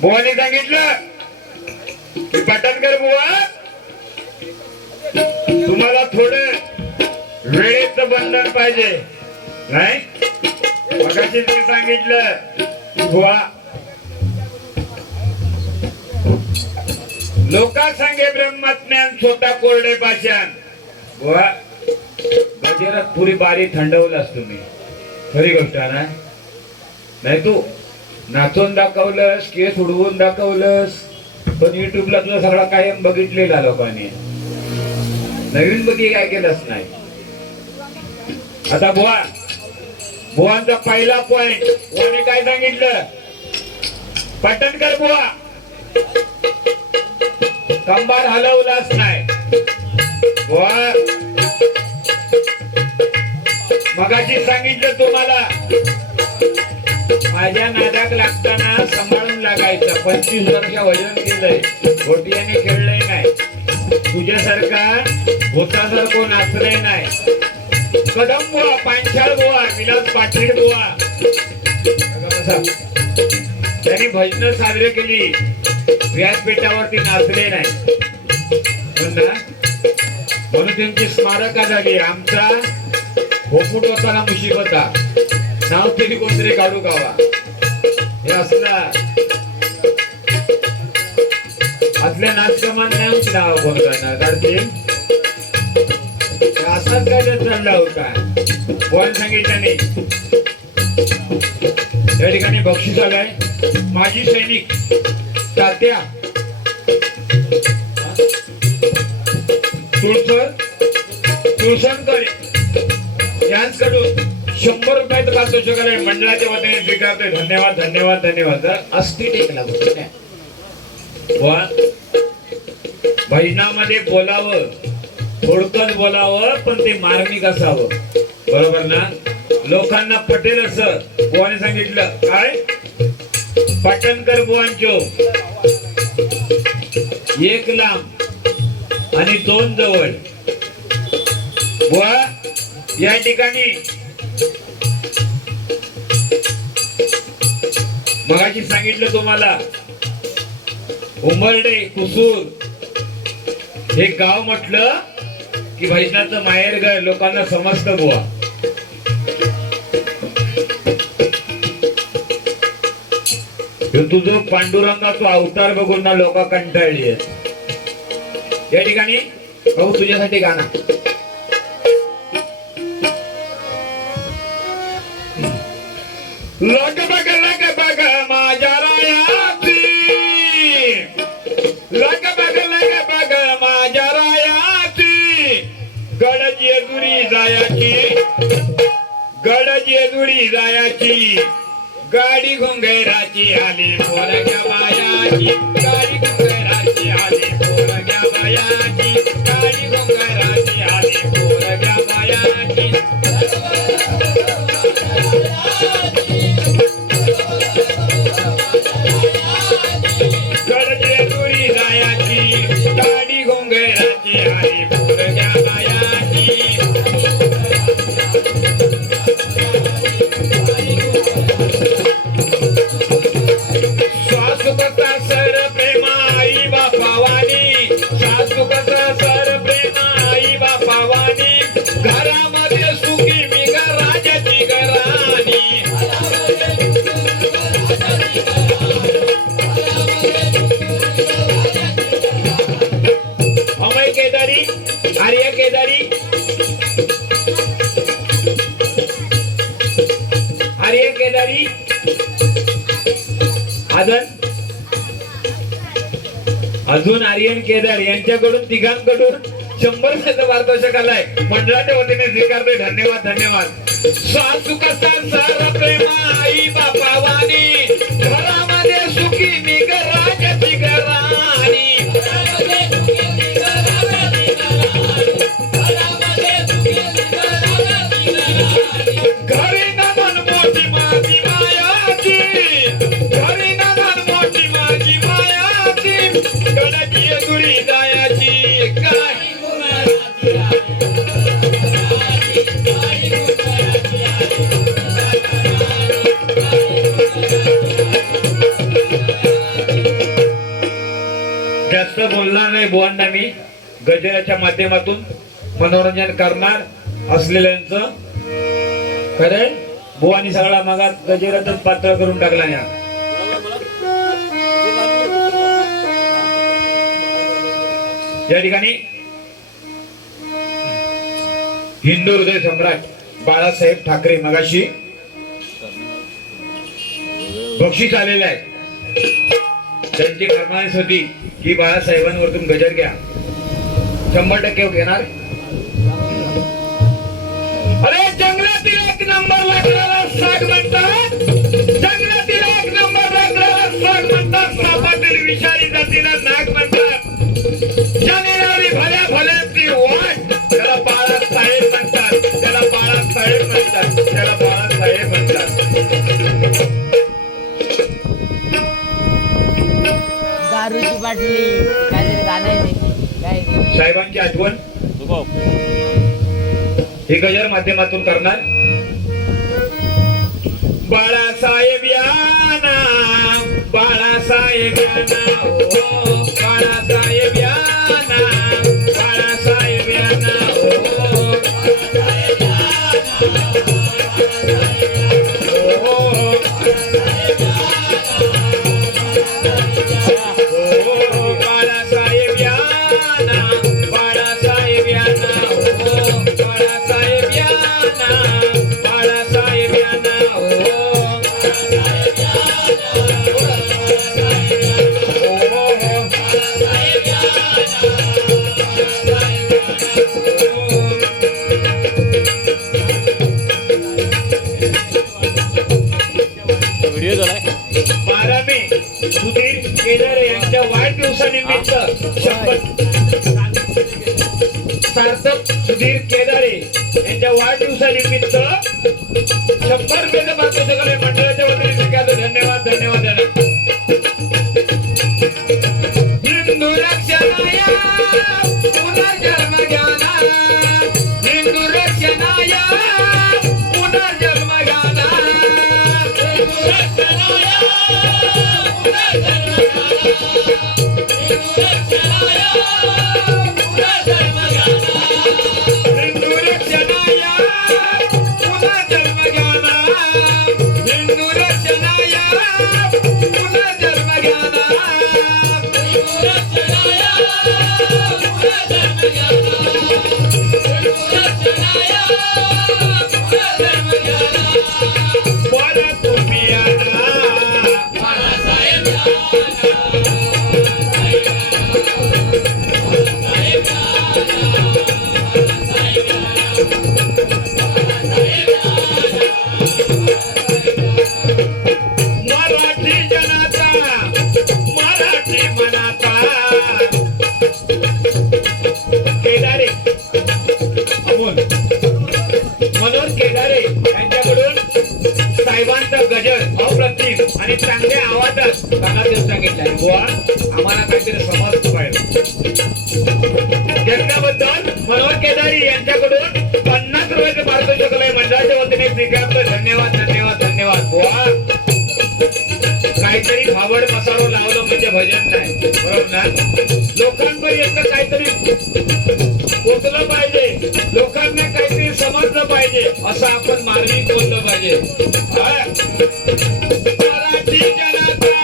बुवाने सांगितलं की पाटणकर बुवा तुम्हाला थोडं वेळेचं बंधन पाहिजे नाही. मगाशी तुम्ही सांगितलं बुवा लोका सांगे ब्रह्मज्ञान स्वतः कोरडे पाषाण. बुवा गजरात पुरी बारी थंडवलास तुम्ही, खरी गोष्ट ना. नाही तू नाचून दाखवलंस, केस उडवून दाखवलंस, पण युट्यूबला तुला सगळा कायम बघितलेला लोकांनी. नवीन बघी काय केलंच नाही. आता बुवांचा पहिला पॉइंट बुवाने काय सांगितलं, पाटणकर बुवा कंबार हलवलाच नाही. बुवा मगाशी सांगितलं तुम्हाला माझ्या नादाक लागताना सांभाळून लागायचं. 25 वर्ष वजन केलंय, गोटियाने खेळलंय नाही. तुझ्यासारखा भूतासारखं नाचलंय नाही. कदम बुवा, पांचाळ बुवा, विलास पाटील बुवा त्यांनी भजन साजरे केली, व्यासपीठावरती नाचले नाही म्हणून त्यांची स्मारका झाली. आमचा होपूट होताना मुशिबता नाव तरी कोणतरी काढू गावा. हे असला असल्या नाचकमान नाही नाव कोण करणार काढतील. असाच काय चालला होता. कोण सांगितलं नाही. त्या ठिकाणी बक्षीस आलाय. माजी सैनिक तात्या तुळसणकर यांच्याकडून 100 रुपयाचं पारितोषिक मंडळाच्या वतीने स्वीकारतोय. धन्यवाद धन्यवाद धन्यवाद. अस्थित एक लागतो भजनामध्ये बोलावं, थोडकच बोलावं, पण ते मार्मिक असावं. बरोबर ना. लोकांना पटेल असं. बुवाने सांगितलं काय, पाटणकर बुवांचो 1 लांब आणि 2 जवळ. बुवा या ठिकाणी मगाशी सांगितलं तुम्हाला उंबर्डे कुसूर हे गाव म्हटलं की भजनाचं माहेरघर लोकांना समजतं. बुवा तुझं पांडुरंगाचा अवतार बघून ना लोक कंटाळली आहेत. या ठिकाणी भाऊ तुझ्यासाठी गाणं. लग बग माझ्या रायाची, लग बग माझ्या रायाची, गड जेजुरी जायाची, गड जेजुरी जायाची, गाडी घोंगराची आली पोरग्या बायाची, गाडी घोंगराची आली पोरग्या बायाची, गाडी घोंगराची आली पोरग्या बायाची. गड जेजुरी जायाची, गाडी घोंगराची आली पोरग्या बायाची. सासुकचा सर प्रेमाई बापावानी, सासुकचा सर प्रेमाई बापावानी, घरामध्ये सुखी मी राजाची घराणी. अमय केदारी, आर्य केदारी, आर्य केदारी अजून आर्यन केदार यांच्याकडून तिघांकडून 100 रुपयाचा पारितोषिक आलाय. मंडळाच्या वतीने स्वीकारतोय. धन्यवाद धन्यवाद. सासू कसा सार प्रेमाई बापावानी, घरामध्ये सुखी मी राजाची घराणी. घरी नमन मोठी माझी मायाची, घरी नमन मोठी माझी मायाची, गडाची जेजुरी जायाची, गाडी घोंगराची गजराच्या माध्यमातून मनोरंजन करणार असलेल्यांचं खरंय बुवानी सगळा मगात गजरातच पातळ करून टाकला ना. या ठिकाणी हिंदू हृदय सम्राट बाळासाहेब ठाकरे मगाशी बक्षीस आलेलं आहे. त्यांची फरमाईश होती की बाळासाहेबांवरतून गजर घ्या. 100% घेणार. अरे जंगलातील एक नंबर लागणारा साग म्हणतात. जंगलातील एक नंबर लागणारा साग म्हणतात. सापातील विषारी जातीला नाग म्हणतात. जानेवारी भल्या भल्याची वाट त्याला बाळासाहेब म्हणतात. त्याला बाळासाहेब म्हणतात. त्याला बाळासाहेब म्हणतात. दारूची बाटली काहीतरी गाणं आहे काय साहेबांची आठवण हे गजर माध्यमातून करणार. बाळासाहेब याना बाळासाहेब याना ओ बाळासाहेब याना बाळासाहेब याना ओ बाळासाहेब याना बाळासाहेब याना ओ बाळासाहेब याना बाळासाहेब याना व्हिडिओ झालाय. 12 मे सुधीर केदारे यांच्या वाढदिवसानिमित्त सार्थक सुधीर केदारे यांच्या वाढदिवसानिमित्त 100 रुपयाचं बातमी मंडळाच्या वतीने धन्यवाद धन्यवाद. हिंदू रक्षणाया पुनर्जन्म घ्याना हिंदू रक्षणाया पुनर्जन्म घ्याना हिंदू रक्षणाया पुनर्जन्म हिंदू रक्षणाया पुनर्जन्म घ्याना हिंदू रक्षणाया पुनर्जन्म घ्याना बरं तुम्ही आला मराठी जनाचा मराठी मनाचा केदारे मनोज केदारे यांच्याकडून साहेबांचा गजर अप्रतिम आणि चांगल्या आवाजात गाण्यात सांगितलंय. बुवा आम्हाला काहीतरी समजतं पाहिजे. त्याच्याबद्दल मनोज केदारी यांच्याकडून 50 रुपयाचे पारितोषिक मंडळाच्या वतीने स्वीकारतो. धन्यवाद धन्यवाद धन्यवाद. बुवा काहीतरी फावड मसालो लावलं म्हणजे भजन नाही बरोबर ना. लोकांपर्यंत काहीतरी पोचलं पाहिजे. लोकांना काहीतरी समजलं पाहिजे असं आपण मानवी बोललं पाहिजे. मराठी जनाचा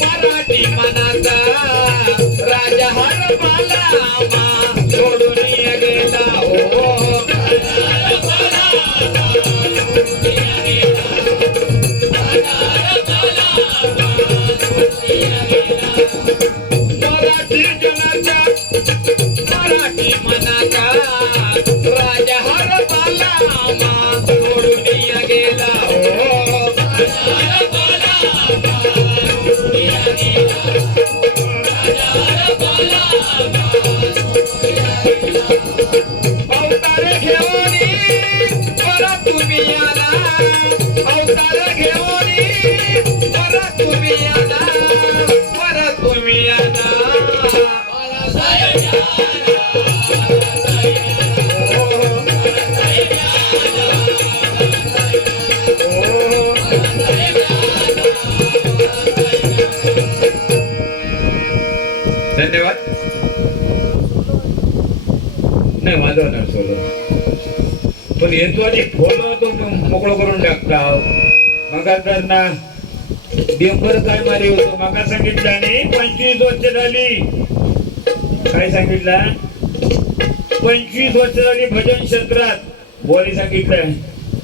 मराठी मनाचा राजा हर बाला सोडून गेला हो मराठी जनाचा मराठी मनाचा राजा हर बाला सोडून गेला हो अवतार घेऊन परत तुम्ही आला अवतार घेऊन परत तुम्ही आला परत तुम्ही आला बाळासाहेब बसवलं पण येतो आणि फोन तो मोकळं करून टाकता मग तर ना डेंबर काय मारी होतो मका सांगितलं आणि 25 वर्ष झाली काय सांगितलं 25 वर्ष झाली भजन क्षेत्रात बोली सांगितलंय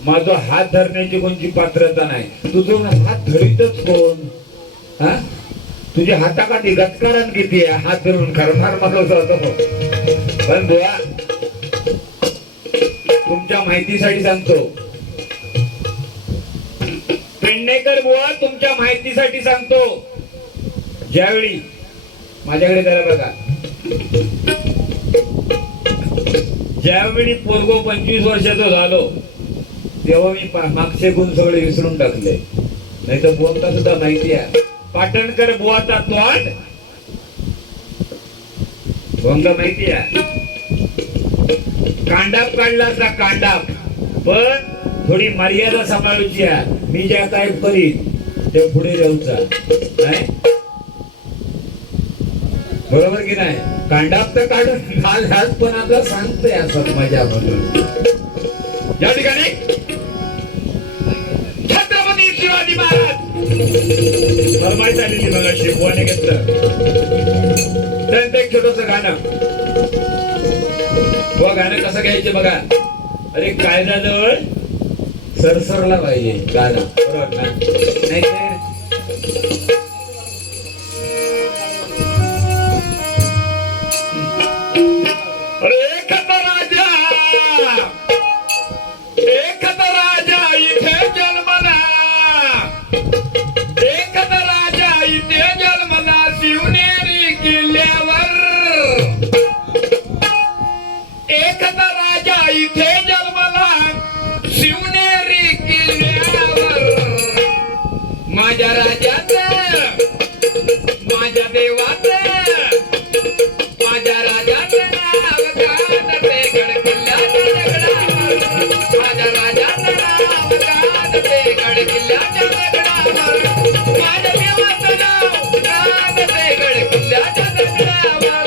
माझा हात धरण्याची कोणती पात्रता नाही तुझं हात धरीतच कोण हा तुझ्या हाताखाली गचकारण किती आहे हात धरून करणार मला होतो पण बुवा तुमच्या माहितीसाठी सांगतो पेडणेकर बुवा तुमच्या माहितीसाठी सांगतो ज्यावेळी माझ्याकडे जरा बघा ज्यावेळी पोरगो 25 वर्षाचा झालो तेव्हा मी मागचे गुण सगळे विसरून टाकले नाही तर बोलता सुद्धा माहिती आहे पाटणकर बुवाचा तोंड भोंगा माहिती आहे कांडाप काढला असता कांडाप पण थोडी मर्यादा सांभाळूची आहे मी ज्या काय करीन ते पुढे जाऊचा नाही बरोबर की नाही कांडाप तर काढून घाल पण आता सांगतोय असं माझ्याबद्दल या ठिकाणी छत्रपती शिवाजी महाराज फरमाईश आलेली बघा शिकवाने घेतलं त्यांचं एक छोटस गाणं व गाणं कसं घ्यायचे बघा अरे कायद्याजवळ सरसरला पाहिजे गाणं बरोबर ना नाही अरे एखादा राजा इथे जन्मला एखादा राजा इथे जन्मला शिवनेरी किल्ल्यावर एखादा राजा इथे जन्मला शिवनेरी किल्ल्यावर माझ्या राजाचं माझ्या देवाचं माझ्या राजाचं नाव गाजते गड किल्ल्याच्या दगडावर माझ्या राजाचं नाव गाजते गड किल्ल्याच्या दगडावर माझ्या देवाचं नाव गाजते गड किल्ल्याच्या दगडावर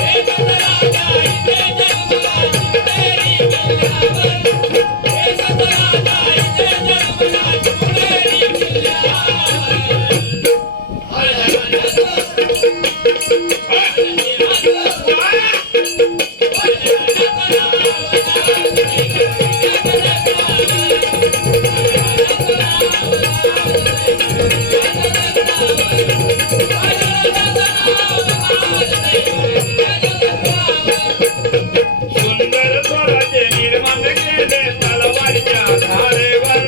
एखादा राजा इथे जन्मला शिवनेरी किल्ल्यावर एखादा राजा इथे जन्मला शिवनेरी किल्ल्यावर सुंदर स्वराज्य निर्माण केले तलवारीच्या धारेवर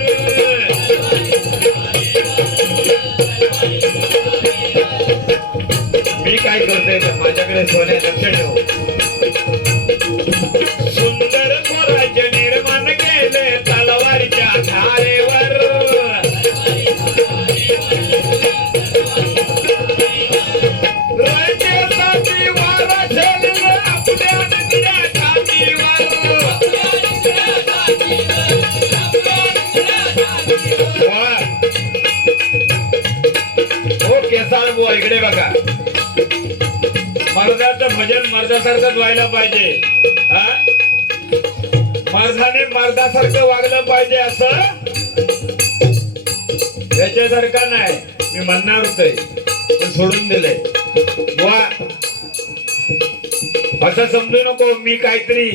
मी काय करतोय तर माझ्याकडे सोन्या लक्ष ठेव सुंदर स्वराज्य निर्माण केले तलवारीच्या धारेवर राज्यासाठी वारा झेलले आपल्या नदिया छातीवर हो केसाळ बुवा इकडे बघा मर्दाचं भजन मर्दासारखंच व्हायला पाहिजे हा मर्दाने मर्दासारखं वागलं पाहिजे असं त्याच्यासारखं नाही मी म्हणणार होतोय पण सोडून दिलंय बुवा असं समजू नको मी काहीतरी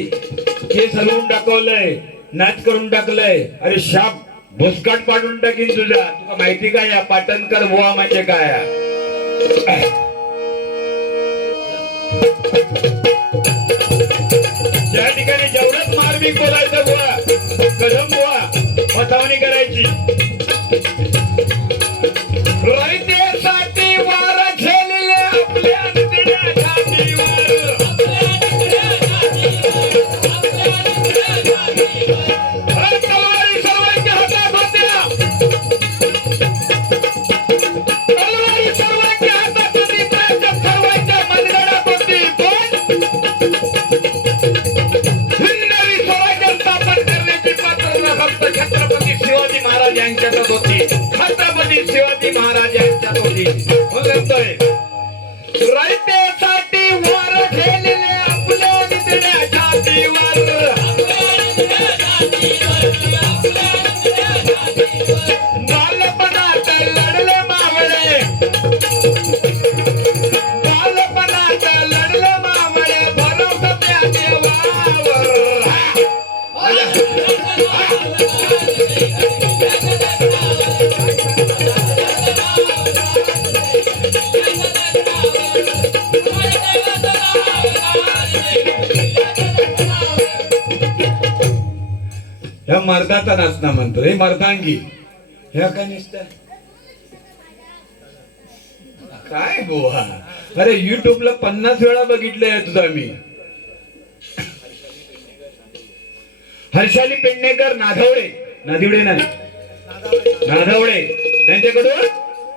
केस हलवून टाकवलंय नाच करून टाकलंय अरे शाप भुसकाट पाडून टाकीन तुझा तुला माहिती काय या पाटणकर बुवा म्हणजे काय ज्या ठिकाणी जेवढंच मार्मिक बोलायचं बुवा कदम बुवा मथावणी करायची रयतेसाठी वारा झेलले आपल्या नदीच्या छातीवर तलवारी सर्वांच्या हातात होत्या तलवारी सर्वांच्या हातात होती त्यांच्या सर्वांच्या मनगडात होती हिंदवी स्वराज्य स्थापन करण्याची पात्रता फक्त छत्रपती शिवाजी महाराज यांच्यातच होती छत्रपती शिवाजी महाराज यांच्यात होती म्हणतोय रयतेसाठी वार झेलले आपल्या निधड्या छातीवर ह्या मर्दाचा नाचना म्हणतो हे मर्दांगी ह्या काय निसता काय बुवा अरे युट्यूबला 50 वेळा बघितलंय तुझा मी हर्षाली पेडणेकर नाधिवडे नाही नाधवडे यांच्याकडून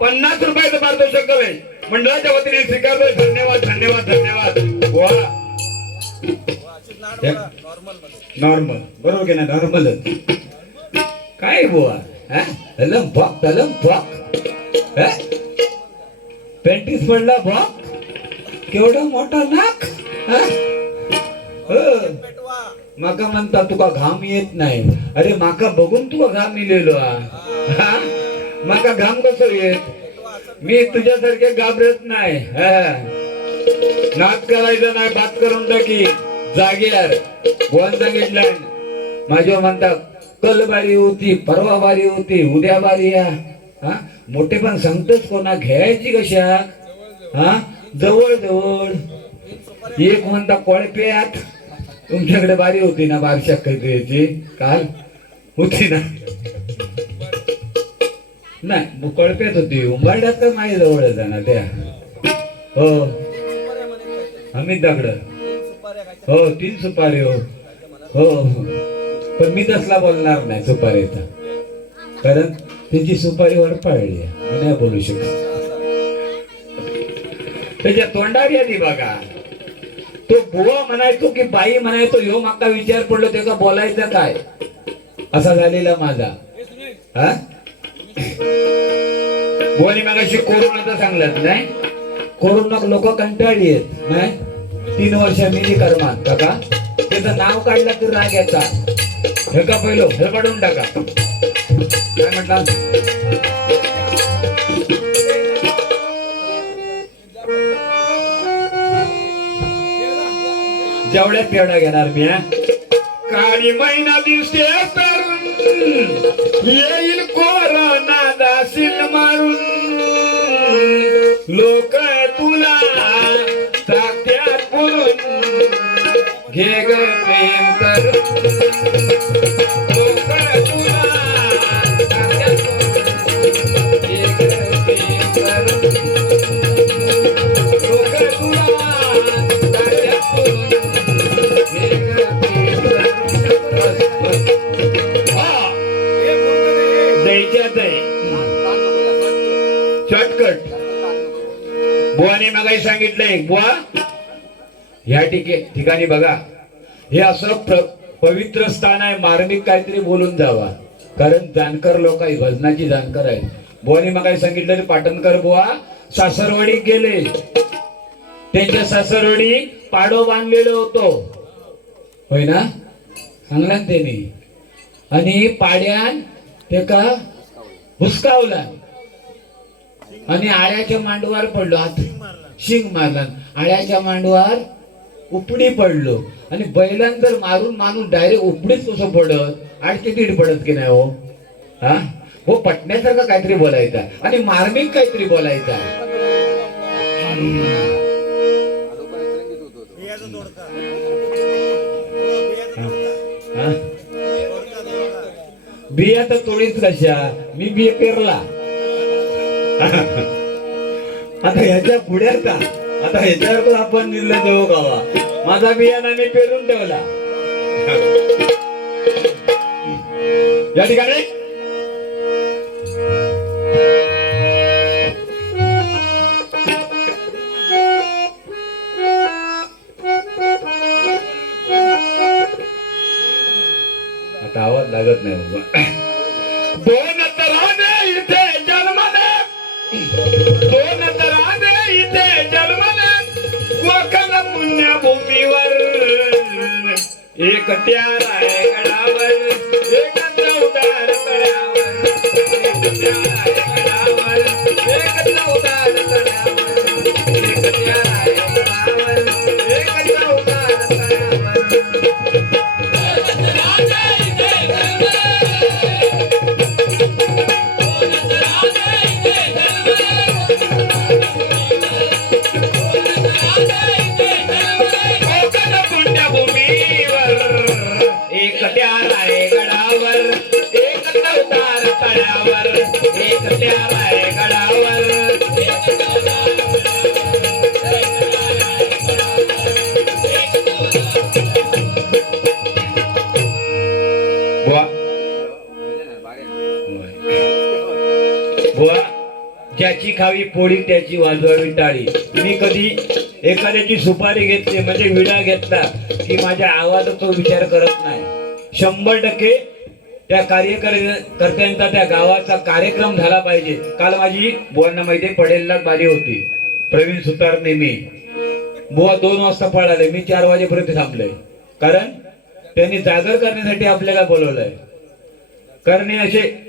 50 रुपयाचं पारितोषिक आहे मंडळाच्या वतीने स्वीकारतोय धन्यवाद धन्यवाद धन्यवाद वा नॉर्मल बरोबर की ना नॉर्मलच काय बुवा तलम पॉक पेंटीस पडला बॉक केवढा मोठा नाक माका म्हणता तुका घाम येत नाही अरे माका बघून तुका घाम इलेलो माका घाम कसं येत मी तुझ्यासारखे घाबरत नाही नाच करायचं नाही बात करून टाकी जागेवर बोल सांगितलं माझ्या म्हणतात कल बारी होती परवा बारी होती उद्या बारी हा मोठे पण सांगतच कोणा घ्यायची कशा हा जवळ जवळ एक म्हणता कोळप्यात तुमच्याकडे बारी होती ना बारशा काहीतरी काल होती ना नाही कोळप्यात होती उंबाड्यात तर माझ्या जवळ जाणार त्या हो अमित दागड हो 3 सुपारी हो हो पण मी तसला बोलणार नाही सुपारीचा कारण त्याची सुपारी वरपाळली मी नाही बोलू शकत त्याच्या तोंडावर आधी बघा तो बुवा म्हणायचो की बाई म्हणायचो ह्यो माका विचार पडलो त्याचा बोलायचं काय असा झालेला माझा हा बुवानी मगाशी कोरोनाचा सांगलात नाही कोरोना लोक कंटाळली आहेत नाही 3 वर्ष मी कर्मात काका त्याचं नाव काढलं तर राग याचा हे का पहिलो हे काढून टाका काय म्हटलं जेवढ्यात पेवढा घेणार मी काळी महिना दिसते येईल कोरोना दासील मारून लोक तुला तात्यात पुरून घे ग प्रेम कर लोक तुला तात्यात पुरून घे ग प्रेम कर लोक तुला तात्यात पुरून घे ग प्रेम कर द्यायच्या दे शॉर्टकट बुवाने मगाही सांगितलंय बुवा या ठिकाणी बघा हे असं पवित्र स्थान आहे मार्मिक काहीतरी बोलून जावा कारण जाणकार लोक आहे भजनाची जाणकार आहे बुवाने मगाही सांगितलं पाटणकर बुवा सासरवाडीत गेले त्यांच्या सासरवाडी पाडो बांधलेलो होतो होय ना सांगला त्यांनी आणि पाड्यान ते का हुसकावला आणि आळ्याच्या मांडवार पडलो हात शिंग मारला आळ्याच्या मांडवार उपडी पडलो आणि बैलां जर मारून मारून डायरेक्ट उपडीच कसं पडत आडची दीड पडत की नाही हो हा हो पटण्यासारखं काहीतरी बोलायचा आणि मार्मिक काहीतरी बोलायचा बिया तर तोडीच कशा मी बिया पेरला आता ह्याच्या पुढ्याचा आता ह्याच्यावर आपण निर्णय देऊ गावा माझा बियाणा मी पेरून ठेवला या ठिकाणी आता आवाज लागत नाही बाबा दोन तराने इथे जन्माने दोन तराने इथे जन्माने कोकण पुण्यभूमीवर एक त्यारा गडावर एक चौदार तळ्यावर एक त्यारा गडावर एक चौदार तळ्यावर एक त्यारा गडावर एक चौदार तळ्यावर एकट्या रायगडावर एक चौदार तळ्यावर एकट्या रायगडावर बुवा बुवा ज्याची खावी पोळी त्याची वाजवावी टाळी. मी कधी एखाद्याची सुपारी घेतली म्हणजे विडा घेतला की माझ्या आवाजाचा विचार करत नाही. 100% त्या कार्यकर्त्यांचा त्या गावाचा कार्यक्रम झाला पाहिजे. काल माझी बुवांना माहिती पडेलला बारी होती. प्रवीण सुतारने मी बुवा 2 वाजता पळाले. मी 4 वाजेपर्यंत थांबलोय. कारण त्यांनी जागर करण्यासाठी आपल्याला बोलवलंय. कारण हे असे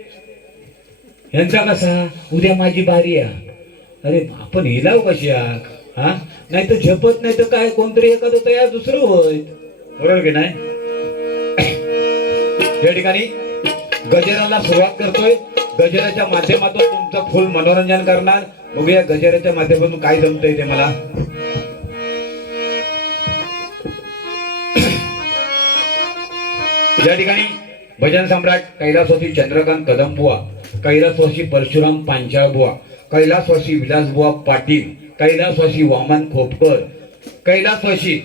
यांचा कसा उद्या माझी बारी आहे. अरे आपण हिलाव कशी आहात हा. नाही तर झेपत नाही तर काय कोणतरी एखादं तयार दुसरं होय. बरोबर की नाही. या ठिकाणी गजेराला सुरुवात करतोय. गजेराच्या माध्यमातून तुमचं फुल मनोरंजन करणार. बघूया गजेराच्या माध्यमातून काय जमतंय ते मला. या ठिकाणी भजन सम्राट कैलासवासी चंद्रकांत कदमबुवा, कैलासवासी परशुराम पांचाळबुवा, कैलासवासी विलासबुवा पाटील, कैलासवासी वामन खोपकर, कैलासवासी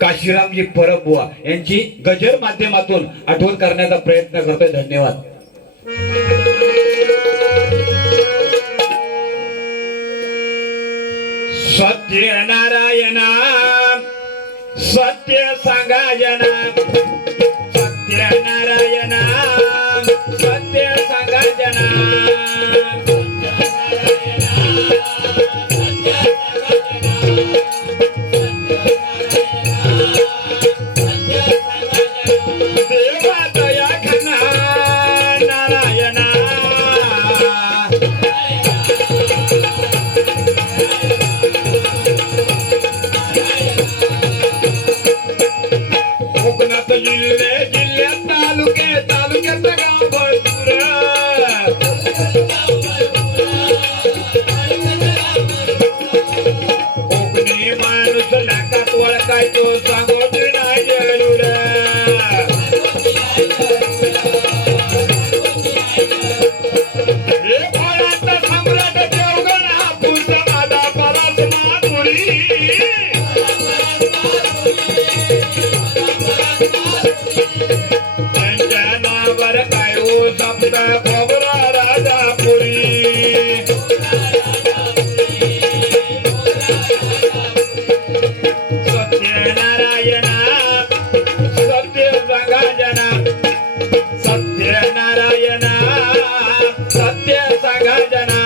काशीरामजी परबबुवा यांची गजर माध्यमातून आठवण करण्याचा प्रयत्न करतोय. धन्यवाद. सत्यनारायणा सत्य सांगा जना सत्यनारायणा सत्य सांगा जना देवा दया घना नारायणा कोकणात जिल्ह्यात तालुक्यात गाव भरपूर कोकणी माणूस नाकात वळखायचो सांगोट नाही जरूर हे फळाचा सम्राट देवगण हापूस माझा परास माधुरी त्यांच्या नावावर काय हो शब्द खोबरा राजापुरी सत्यनारायणा सत्य सांगा जना सत्यनारायणा सत्य सांगा जना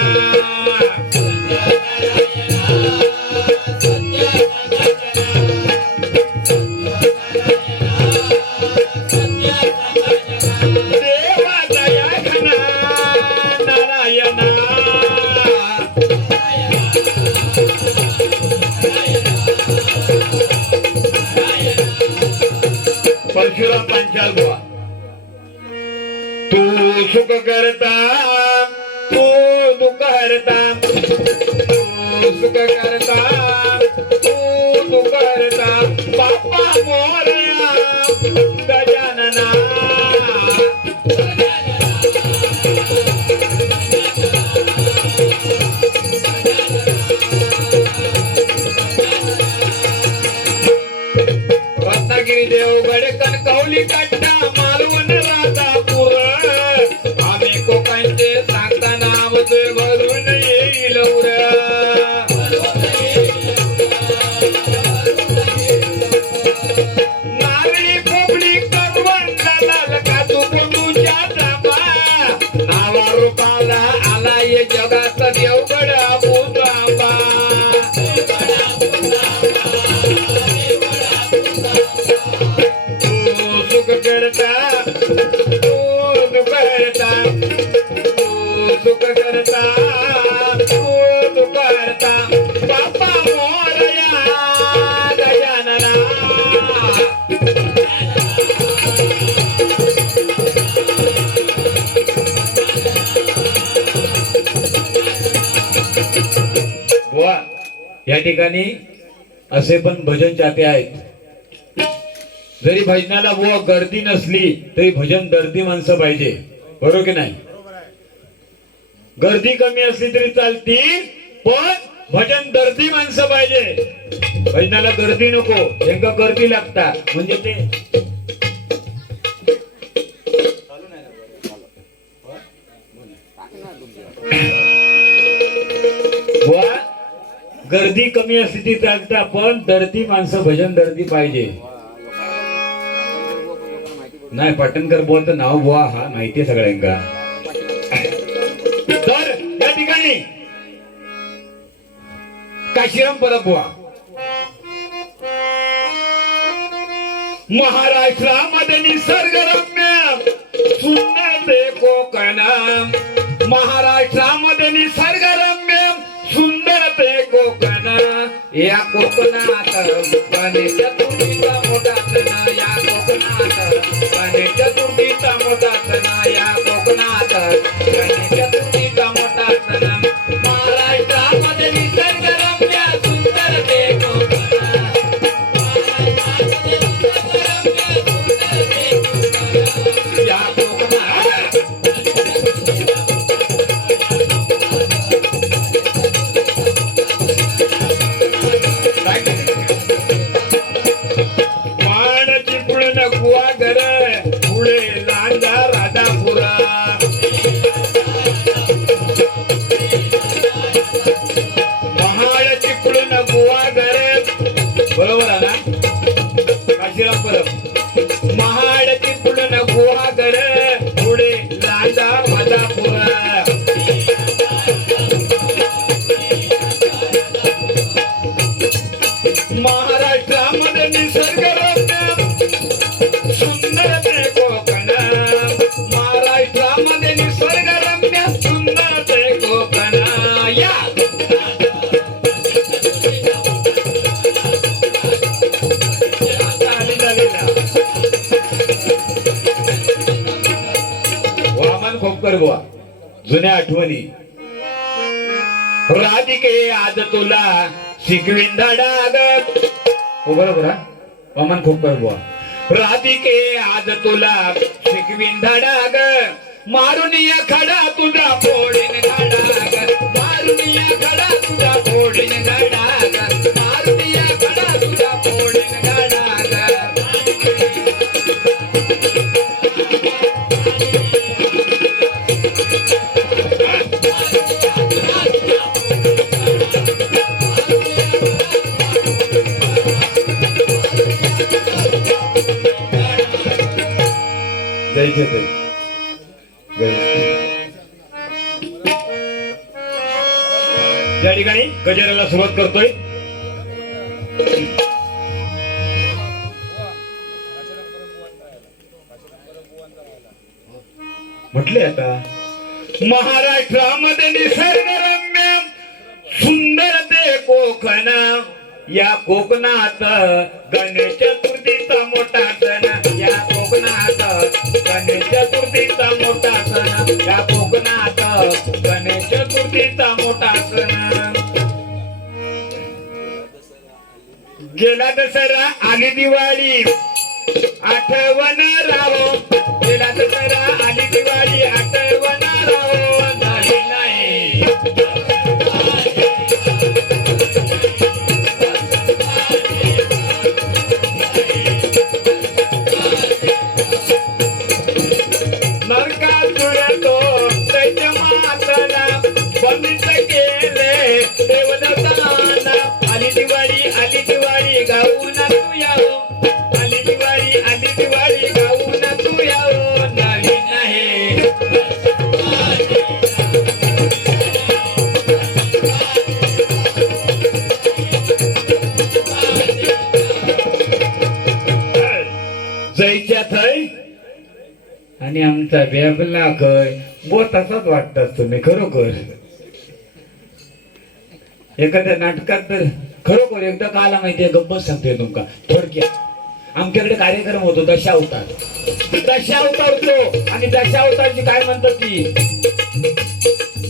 देवा दया घना नारायणा परशुराम पांचाल बुवा तू सुख करता तू दुःख हरता तू सुख करता तू दुःख हरता बाप्पा मोरया गजानना रत्नागिरी देवगड कणकवली कट्टा मालवण राजापूर आम्ही कोकणचे सांगता नाव ते भरून येईल नारळी खोबडी करवंदाला काजू कोंडूच्या जांबा नावा रूपाला आला ये जगात देवगड आबुजांबा सुख करता तू दुःख हरता तू सुख करता तू दुःख हरता बाप्पा मोरया गजानना बुवा या ठिकाणी असे पण भजन चाहते आहेत जरी भजनाला बुवा गर्दी नसली तरी भजन दर्दी माणसं पाहिजे, बरोबर की नाही? गर्दी कमी असली तरी चालतील, पण भजन दर्दी माणसं पाहिजे. भजनाला गर्दी नको, यांना गर्दी लागतात म्हणजे ते बुवा गर्दी कमी असली ती चालतं, पण दर्दी माणसं भजन दर्दी पाहिजे. नाही पाटणकर बुवाचं नाव बुवा हा माहितीये सगळ्यांका. तर या ठिकाणी काशीराम परब बुवा महाराष्ट्रामध्ये निसर्गरम्य सुंदर ते कोकण, महाराष्ट्रामध्ये निसर्गरम्य सुंदर ते कोकण, या कोकणात गणेश चतुर्थीचा मोठा सण, या कोकणात गणेश चतुर्थीचा मोठा सण, या कोकणात गणेश चतुर्थीचा मोठा सण. महाराष्ट्रामध्ये निसर्गरम्य सुंदर ते कोकण, महाराष्ट्रामध्ये निसर्गरम्य सुंदर ते कोकण, या कोकणात गुवागर पुढे लांजा राजापुरा, महाळ चिपळूण गुवागर, बरोबर आहे ना काशीराम परब. महाड चिपळूण गुवागर पुढे लांजा राजापुरा, महाराष्ट्रामध्ये निसर्गरम्य सुंदर ते कोकण, महाराष्ट्रामध्ये निसर्गरम्य सुंदर ते कोकण, या वामन खोपकर बुवा जुन्या आठवणी. राधिके आज तुला शिकवीन धडाग, हो बरोबर हा वामन खोपकर बुवा. राधिके आज तुला शिकवीन धडाग, मारुनिया खडा तुझा फोडीन धडाग, मारुनिया खडा तुझा फोडीन धडाग, मारुनिया खडा तुझा फोडीन धडाग. या ठिकाणी गजराला सुरुवात करतोय. म्हटले आता महाराष्ट्रामध्ये निसर्गरम्य सुंदर ते कोकण, या कोकणात गणेश चतुर्थीचा मोठा सण, या कोकणात गणेश चतुर्थीचा मोठा सण, या कोकणात गणेश चतुर्थीचा मोठा सण. गेला दसरा आली दिवाळी आठवण राहो, गेला दसरा आली दिवाळी आठवण राहो, झाली नाही नरकासुर तो दैत्य मातला बंदित केले देवदत्ताना. आली दिवाळी गाऊन तू यावो, आली दिवाळी गाऊन तू यावो, नाही नाही जैच्या थय आणि आमचा बेबला खय बो तसाच वाटतात तुम्ही. खरोखर एखाद्या नाटकात तर खरोखर एकदा का आला माहितीये, गप्पच सांगते तुमका थोडक्यात. आमच्याकडे कार्यक्रम होतो दशावतार, दशावतारतो आणि दशावतारची काय म्हणतात ती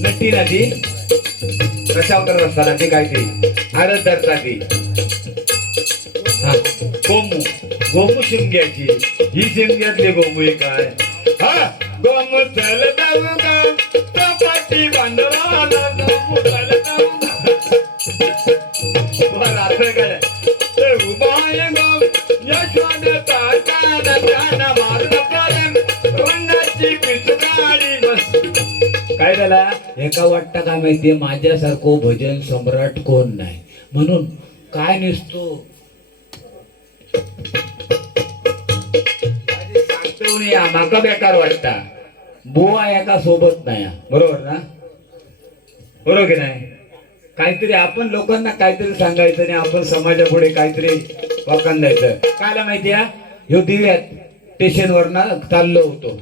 नटी ना ती दशावतार असताना ती काय ती आडत धरता ती कोमू गोमू शिमग्याची ही शिमग्यातली गोमू आहे काय हा गोमू चल जाऊ गा चपाती बांधवाला गोमू चल जाऊ गा असं काय ते उभा आहे गो यशवंता कान कान मार्ग प्रेम रंगाची पिचकाळी बस काय झाला एका वाटतं का माहितीये माझ्यासारखं भजन सम्राट कोण नाही म्हणून काय नसतो माका बेकार वाटता बुवा एका सोबत नाही बरोबर ना बरोबर की नाही काहीतरी आपण लोकांना काहीतरी सांगायचं आणि आपण समाजापुढे काहीतरी वाकण द्यायचं कायला माहितीये ह्यो दिव्यात स्टेशनवर ना चाललो होतो